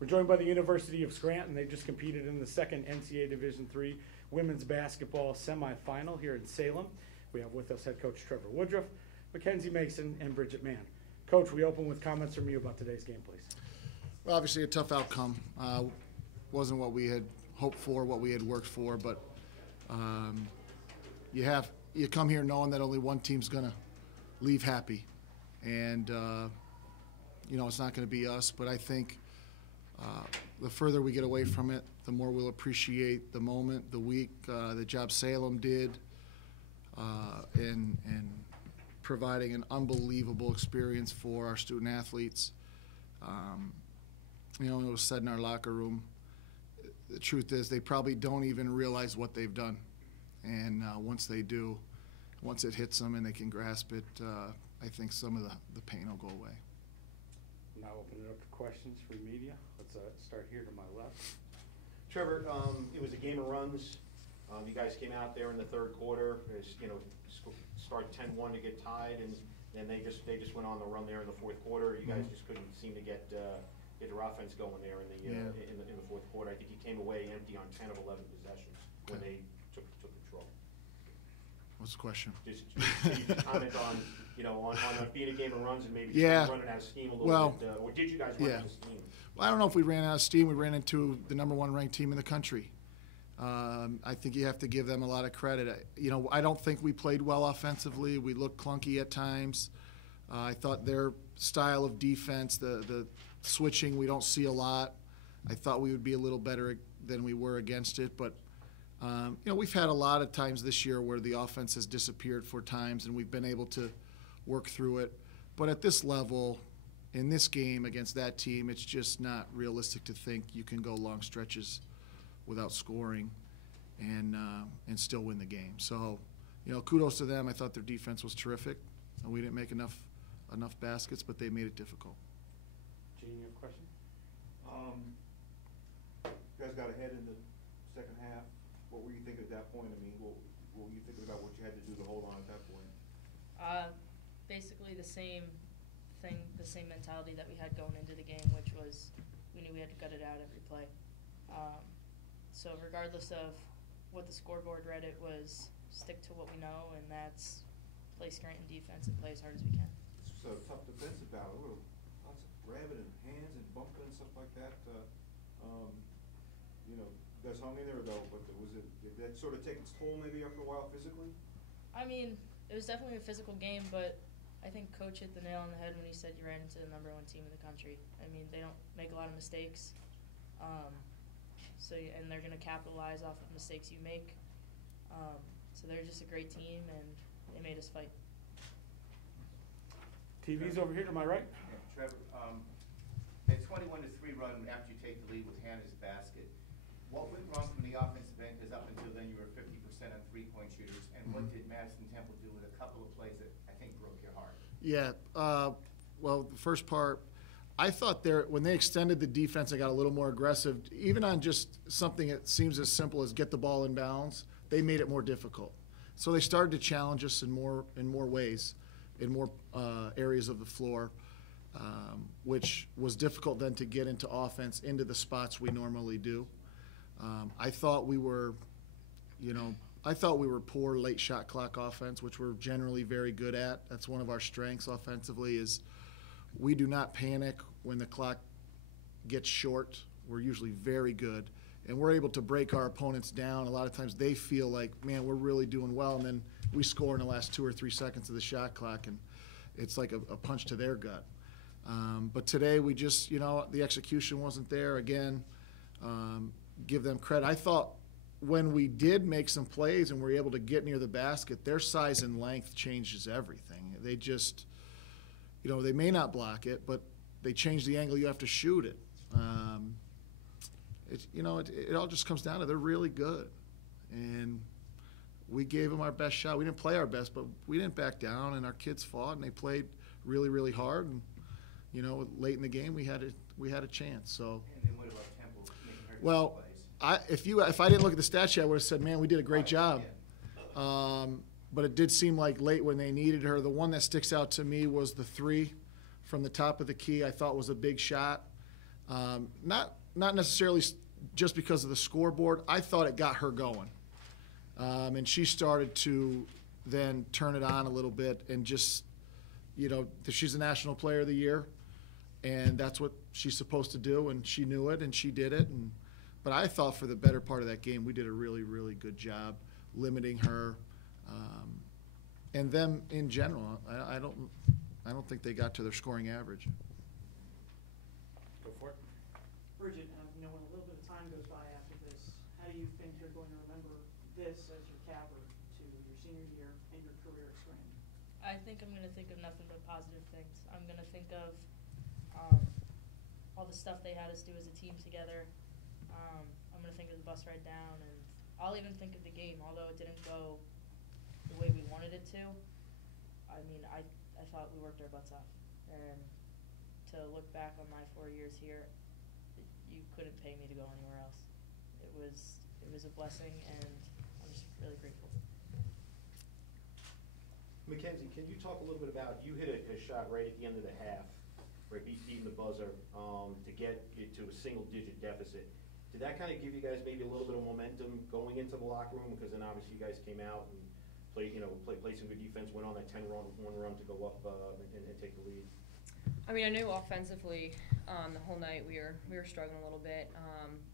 We're joined by the University of Scranton. They just competed in the second NCAA Division III women's basketball semifinal here in Salem. We have with us head coach Trevor Woodruff, Makenzie Mason, and Bridgette Mann. Coach, we open with comments from you about today's game, please. Well, obviously a tough outcome. Wasn't what we had hoped for, what we had worked for, but you come here knowing that only one team's going to leave happy. And, it's not going to be us, but I think the further we get away from it, the more we'll appreciate the moment, the week, the job Salem did, in providing an unbelievable experience for our student athletes. It was said in our locker room, the truth is they probably don't even realize what they've done. And once they do, once it hits them and they can grasp it, I think some of the pain will go away. Now open it up to questions for media. Let's start here to my left. Trevor, it was a game of runs. You guys came out there in the third quarter, start 10-1 to get tied, and then they just went on the run there in the fourth quarter. You guys just couldn't seem to get your offense going there in the fourth quarter. I think you came away empty on 10 of 11 possessions when they took control. What's the question? Just can you comment on being a game of runs and maybe running out of steam a little bit, or did you guys run out of steam? Well, I don't know if we ran out of steam. We ran into the #1 ranked team in the country. I think you have to give them a lot of credit. I don't think we played well offensively. We looked clunky at times. I thought their style of defense, the switching, we don't see a lot. I thought we would be a little better than we were against it. But, we've had a lot of times this year where the offense has disappeared for times, and we've been able to work through it. But at this level, in this game against that team, it's just not realistic to think you can go long stretches without scoring and still win the game. So, kudos to them. I thought their defense was terrific. And we didn't make enough baskets, but they made it difficult. Gene, you have a question? You guys got ahead in the second half. What were you thinking at that point? I mean, what were you thinking about what you had to do to hold on at that point? Basically the same thing, the same mentality that we had going into the game, which was we knew we had to gut it out every play. So regardless of what the scoreboard read, it was stick to what we know, and that's play Scranton defense and play as hard as we can. It's a tough defensive battle. Lots of grabbing and hands and bumping and stuff like that. You guys hung in there though, but did that sort of take its toll maybe after a while physically? I mean, it was definitely a physical game, but I think Coach hit the nail on the head when he said you ran into the #1 team in the country. I mean, they don't make a lot of mistakes. And they're going to capitalize off of mistakes you make. So they're just a great team, and they made us fight. TV's over here to my right. Yeah, Trevor, a 21-3 run after you take the lead with Hannah's basket. What went wrong from the offensive end? Because up until then you were 50% on three-point shooters. And what did Madison Temple do with a couple of plays that I think broke your heart? Yeah. Well, the first part, I thought when they extended the defense and got a little more aggressive, even on just something that seems as simple as get the ball in bounds, they made it more difficult. So they started to challenge us in more ways, in more areas of the floor, which was difficult then to get into offense, into the spots we normally do. I thought we were poor late shot clock offense, which we're generally very good at. That's one of our strengths offensively is we do not panic when the clock gets short. We're usually very good, and we're able to break our opponents down. A lot of times they feel like, man, we're really doing well, and then we score in the last 2 or 3 seconds of the shot clock, and it's like a punch to their gut. But today we just, the execution wasn't there. Again, give them credit. I thought when we did make some plays and were able to get near the basket, their size and length changes everything. They just, they may not block it, but they change the angle you have to shoot it. It all just comes down to they're really good. And we gave them our best shot. We didn't play our best, but we didn't back down, and our kids fought, and they played really, really hard. And, late in the game, we had a chance. So. And then what about Temple making her well, plays? If I didn't look at the stat sheet, I would have said, man, we did a great job. Yeah. But it did seem like late when they needed her. The one that sticks out to me was the 3 from the top of the key. I thought was a big shot. Not necessarily just because of the scoreboard. I thought it got her going. And she started to then turn it on a little bit and just, she's a National Player of the Year, and that's what she's supposed to do, and she knew it, and she did it. But I thought for the better part of that game, we did a really, really good job limiting her, and them in general. I don't think they got to their scoring average. Go for it. Bridgette, when a little bit of time goes by after this, how do you think you're going to remember this as your capper to your senior year and your career at Scranton? I think I'm going to think of nothing but positive things. I'm going to think of all the stuff they had us do as a team together. I'm going to think of the bus ride down, and I'll even think of the game, although it didn't go the way we wanted it to. I mean, I thought we worked our butts off, and to look back on my 4 years here, you couldn't pay me to go anywhere else. It was a blessing, and I'm just really grateful. Makenzie, can you talk a little bit about, you hit a shot right at the end of the half, right, beating the buzzer to get it to a single-digit deficit. Did that kind of give you guys maybe a little bit of momentum going into the locker room? Because then obviously you guys came out and played some good defense, went on that 10-run run to go up and take the lead. I mean, I knew offensively the whole night we were struggling a little bit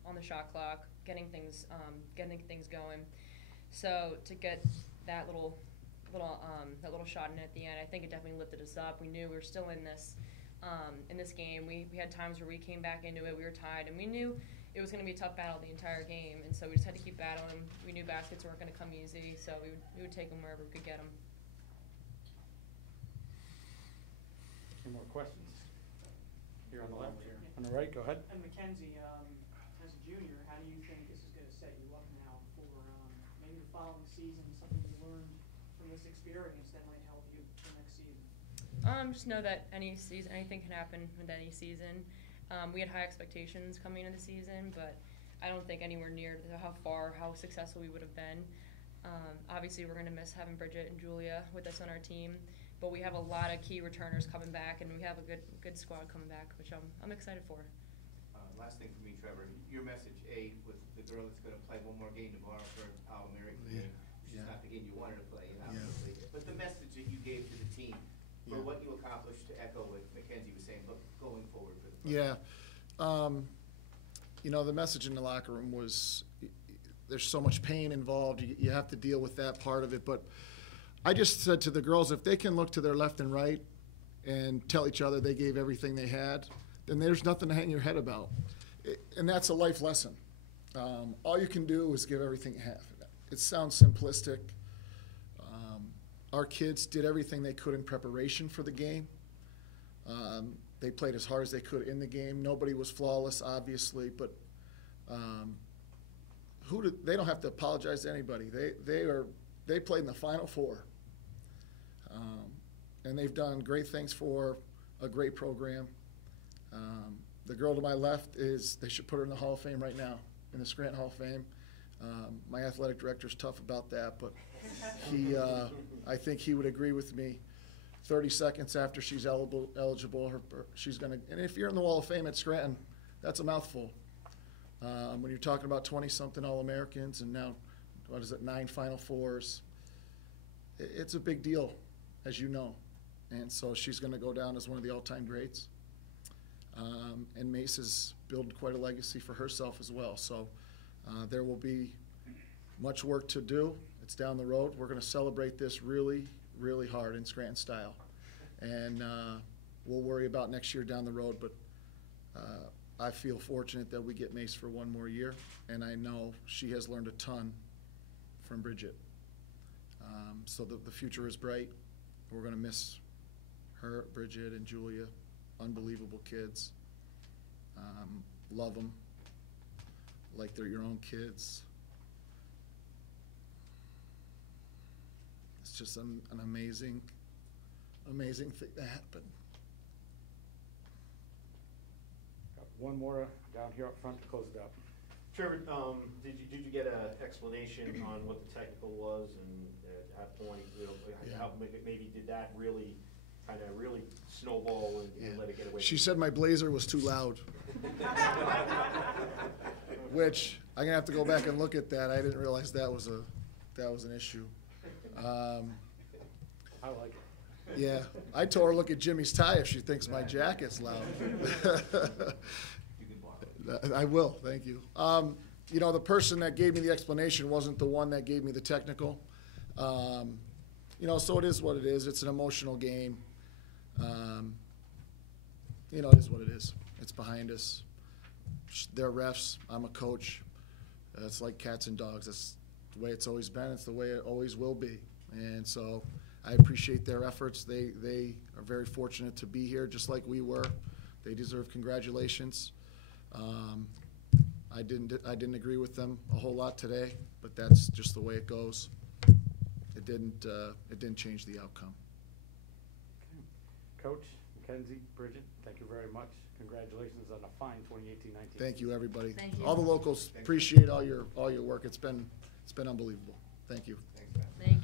on the shot clock, getting things going. So to get that little shot in at the end, I think it definitely lifted us up. We knew we were still in this game. We had times where we came back into it, we were tied, and we knew it was going to be a tough battle the entire game, and so we just had to keep battling. We knew baskets weren't going to come easy, so we would take them wherever we could get them. Any more questions? Here on the left, here on the right, go ahead. And Makenzie, as a junior, how do you think this is going to set you up now for maybe the following season, something you learned from this experience that might help you for next season? Just know that anything can happen with any season. We had high expectations coming into the season, but I don't think anywhere near how successful we would have been. Obviously, we're going to miss having Bridgette and Julia with us on our team, but we have a lot of key returners coming back, and we have a good squad coming back, which I'm excited for. Last thing for me, Trevor, your message, with the girl that's going to play one more game tomorrow for our American game, which is not the game you wanted to play, obviously, but the message that you gave to the team for what you accomplished, to echo what Makenzie was saying, but going forward for the player. The message in the locker room was there's so much pain involved. You have to deal with that part of it. But I just said to the girls, if they can look to their left and right and tell each other they gave everything they had, then there's nothing to hang your head about. And that's a life lesson. All you can do is give everything you have. It sounds simplistic. Our kids did everything they could in preparation for the game. They played as hard as they could in the game. Nobody was flawless, obviously, but they don't have to apologize to anybody. They played in the Final Four, and they've done great things for a great program. The girl to my left they should put her in the Hall of Fame right now, in the Scranton Hall of Fame. My athletic director's tough about that, but I think he would agree with me. 30 seconds after she's eligible, she's going to. And if you're in the Wall of Fame at Scranton, that's a mouthful. When you're talking about 20-something All-Americans and now, 9 Final Fours, it's a big deal, as you know. And so she's going to go down as one of the all-time greats. And Mace has built quite a legacy for herself as well. So there will be much work to do. It's down the road. We're going to celebrate this really, really hard in Scranton style. And we'll worry about next year down the road. But I feel fortunate that we get Mace for one more year. And I know she has learned a ton from Bridgette. So the future is bright. We're going to miss her, Bridgette, and Julia. Unbelievable kids. Love them like they're your own kids. It's just an amazing thing to happen. Got one more down here up front to close it up. Trevor, did you get an explanation on what the technical was, and at that point, how maybe did that really kind of really snowball and Yeah. let it get away. She from said my blazer was too loud, which I'm gonna have to go back and look at that. I didn't realize that was an issue. I like it. Yeah, I told her, look at Jimmy's tie if she thinks my jacket's loud. I will, thank you. You know, the person that gave me the explanation wasn't the one that gave me the technical. You know, so it is what it is. It's an emotional game. You know, it is what it is. It's behind us. They're refs. I'm a coach. It's like cats and dogs. That's the way it's always been. It's the way it always will be. And so I appreciate their efforts. They are very fortunate to be here, just like we were. They deserve congratulations. I didn't agree with them a whole lot today, but that's just the way it goes. It didn't change the outcome. Okay. Coach, Makenzie, Bridgette, thank you very much. Congratulations on a fine 2018-19. Thank you, everybody. Thank you. All the locals appreciate all your work. It's been unbelievable. Thank you. Thanks, Matt. Thank